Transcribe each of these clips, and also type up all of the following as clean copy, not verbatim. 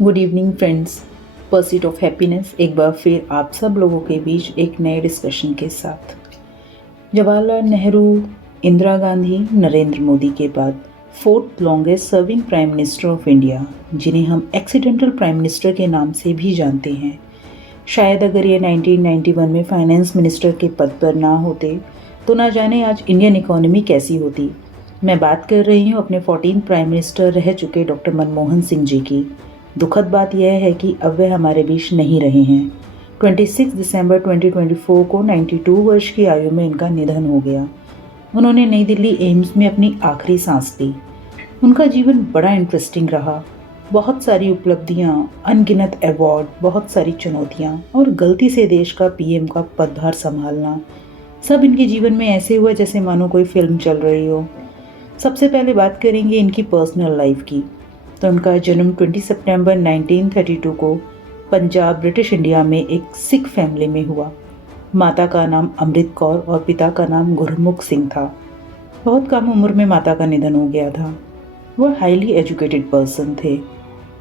Good evening friends. Pursuit of happiness एक बार फिर आप सब लोगों के बीच एक नए डिस्कशन के साथ। जवाहरलाल नेहरू, इंदिरा गांधी, नरेंद्र मोदी के बाद fourth longest serving prime minister of India, जिन्हें हम एक्सीडेंटल प्राइम मिनिस्टर के नाम से भी जानते हैं। शायद अगर ये 1991 में फाइनेंस मिनिस्टर के पद पर ना होते तो ना जाने आज इंडियन इकोनॉमी कैसी होती। मैं बात कर रही हूँ अपने 14 प्राइम मिनिस्टर रह चुके डॉक्टर मनमोहन सिंह जी की। दुखद बात यह है कि अब वे हमारे बीच नहीं रहे हैं। 26 दिसंबर 2024 को 92 वर्ष की आयु में इनका निधन हो गया। उन्होंने नई दिल्ली एम्स में अपनी आखिरी सांस ली। उनका जीवन बड़ा इंटरेस्टिंग रहा। बहुत सारी उपलब्धियां, अनगिनत अवार्ड, बहुत सारी चुनौतियां और गलती से देश का पीएम का पदभार संभालना, सब इनके जीवन में ऐसे हुआ जैसे मानो कोई फिल्म चल रही हो। सबसे पहले बात करेंगे इनकी पर्सनल लाइफ की। तो उनका जन्म 20 सितंबर 1932 को पंजाब, ब्रिटिश इंडिया में एक सिख फैमिली में हुआ। माता का नाम अमृत कौर और पिता का नाम गुरमुख सिंह था। बहुत कम उम्र में माता का निधन हो गया था। वह हाईली एजुकेटेड पर्सन थे।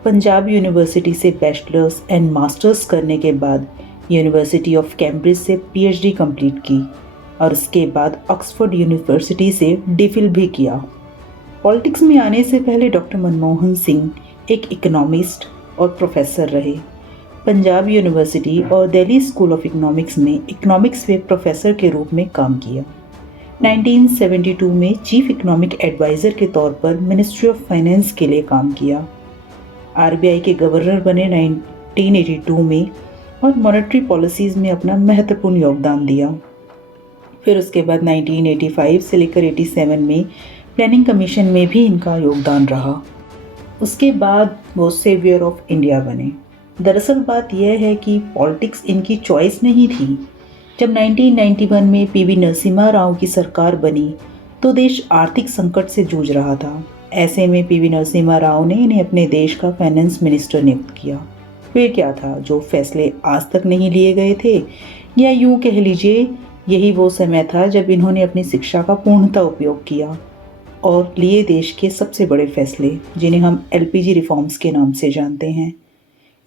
पंजाब यूनिवर्सिटी से बैचलर्स एंड मास्टर्स करने के बाद यूनिवर्सिटी ऑफ कैम्ब्रिज से पीएचडी कंप्लीट की और उसके बाद ऑक्सफोर्ड यूनिवर्सिटी से डीफिल भी किया। पॉलिटिक्स में आने से पहले डॉक्टर मनमोहन सिंह एक इकोनॉमिस्ट और प्रोफेसर रहे। पंजाब यूनिवर्सिटी और दिल्ली स्कूल ऑफ इकोनॉमिक्स में इकोनॉमिक्स में प्रोफेसर के रूप में काम किया। 1972 में चीफ इकोनॉमिक एडवाइज़र के तौर पर मिनिस्ट्री ऑफ फाइनेंस के लिए काम किया। आरबीआई के गवर्नर बने 1982 में और मॉनेटरी पॉलिसीज़ में अपना महत्वपूर्ण योगदान दिया। फिर उसके बाद 1985 से लेकर 87 में प्लानिंग कमीशन में भी इनका योगदान रहा। उसके बाद वो सेवियर ऑफ इंडिया बने। दरअसल बात यह है कि पॉलिटिक्स इनकी चॉइस नहीं थी। जब 1991 में पीवी नरसिम्हा राव की सरकार बनी तो देश आर्थिक संकट से जूझ रहा था। ऐसे में पीवी नरसिम्हा राव ने इन्हें अपने देश का फाइनेंस मिनिस्टर नियुक्त किया। फिर क्या था, जो फैसले आज तक नहीं लिए गए थे, या यूँ कह लीजिए यही वो समय था जब इन्होंने अपनी शिक्षा का पूर्णतः उपयोग किया और लिए देश के सबसे बड़े फैसले, जिन्हें हम एलपीजी रिफॉर्म्स के नाम से जानते हैं।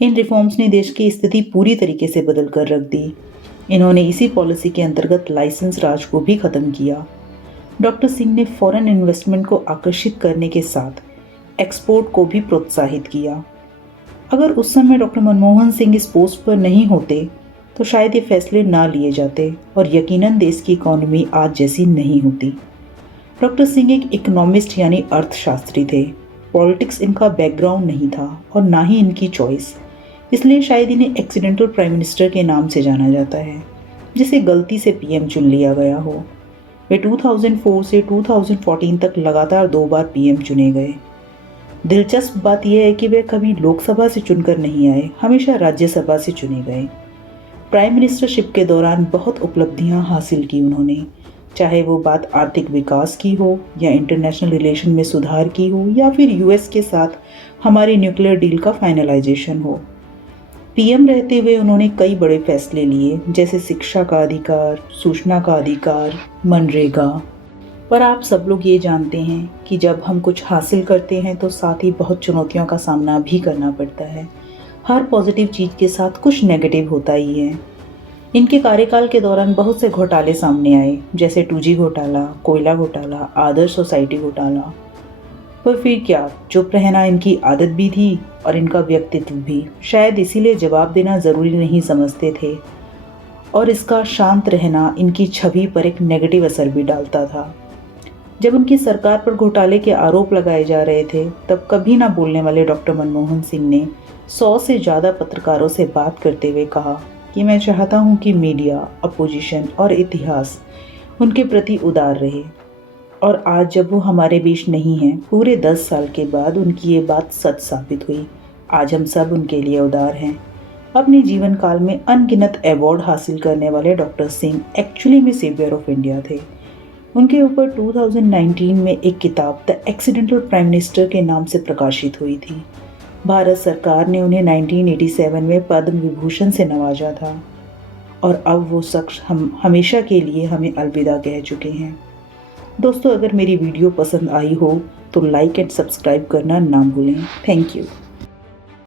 इन रिफॉर्म्स ने देश की स्थिति पूरी तरीके से बदल कर रख दी। इन्होंने इसी पॉलिसी के अंतर्गत लाइसेंस राज को भी ख़त्म किया। डॉक्टर सिंह ने फॉरेन इन्वेस्टमेंट को आकर्षित करने के साथ एक्सपोर्ट को भी प्रोत्साहित किया। अगर उस समय डॉक्टर मनमोहन सिंह इस पोस्ट पर नहीं होते तो शायद ये फैसले ना लिए जाते और यकीनन देश की इकॉनमी आज जैसी नहीं होती। डॉक्टर सिंह एक इकोनॉमिस्ट यानी अर्थशास्त्री थे। पॉलिटिक्स इनका बैकग्राउंड नहीं था और ना ही इनकी चॉइस, इसलिए शायद इन्हें एक्सीडेंटल प्राइम मिनिस्टर के नाम से जाना जाता है, जिसे गलती से पीएम चुन लिया गया हो। वे 2004 से 2014 तक लगातार 2 बार पीएम चुने गए। दिलचस्प बात यह है कि वे कभी लोकसभा से चुनकर नहीं आए, हमेशा राज्यसभा से चुने गए। प्राइम मिनिस्टरशिप के दौरान बहुत उपलब्धियां हासिल की उन्होंने, चाहे वो बात आर्थिक विकास की हो या इंटरनेशनल रिलेशन में सुधार की हो या फिर यूएस के साथ हमारी न्यूक्लियर डील का फाइनलाइजेशन हो। पीएम रहते हुए उन्होंने कई बड़े फैसले लिए, जैसे शिक्षा का अधिकार, सूचना का अधिकार, मनरेगा। पर आप सब लोग ये जानते हैं कि जब हम कुछ हासिल करते हैं तो साथ ही बहुत चुनौतियों का सामना भी करना पड़ता है। हर पॉजिटिव चीज़ के साथ कुछ नेगेटिव होता ही है। इनके कार्यकाल के दौरान बहुत से घोटाले सामने आए, जैसे 2G घोटाला, कोयला घोटाला, आदर्श सोसाइटी घोटाला। पर फिर क्या, चुप रहना इनकी आदत भी थी और इनका व्यक्तित्व भी। शायद इसीलिए जवाब देना ज़रूरी नहीं समझते थे और इसका शांत रहना इनकी छवि पर एक नेगेटिव असर भी डालता था। जब उनकी सरकार पर घोटाले के आरोप लगाए जा रहे थे तब कभी ना बोलने वाले डॉक्टर मनमोहन सिंह ने 100 से ज़्यादा पत्रकारों से बात करते हुए कहा कि मैं चाहता हूं कि मीडिया, अपोजिशन और इतिहास उनके प्रति उदार रहे। और आज जब वो हमारे बीच नहीं हैं, पूरे 10 साल के बाद उनकी ये बात सच साबित हुई। आज हम सब उनके लिए उदार हैं। अपने जीवन काल में अनगिनत अवार्ड हासिल करने वाले डॉक्टर सिंह एक्चुअली में सेवियर ऑफ इंडिया थे। उनके ऊपर 2019 में एक किताब द एक्सीडेंटल प्राइम मिनिस्टर के नाम से प्रकाशित हुई थी। भारत सरकार ने उन्हें 1987 में पद्म विभूषण से नवाजा था और अब वो शख्स हम हमेशा के लिए हमें अलविदा कह चुके हैं। दोस्तों, अगर मेरी वीडियो पसंद आई हो तो लाइक एंड सब्सक्राइब करना ना भूलें। Thank you.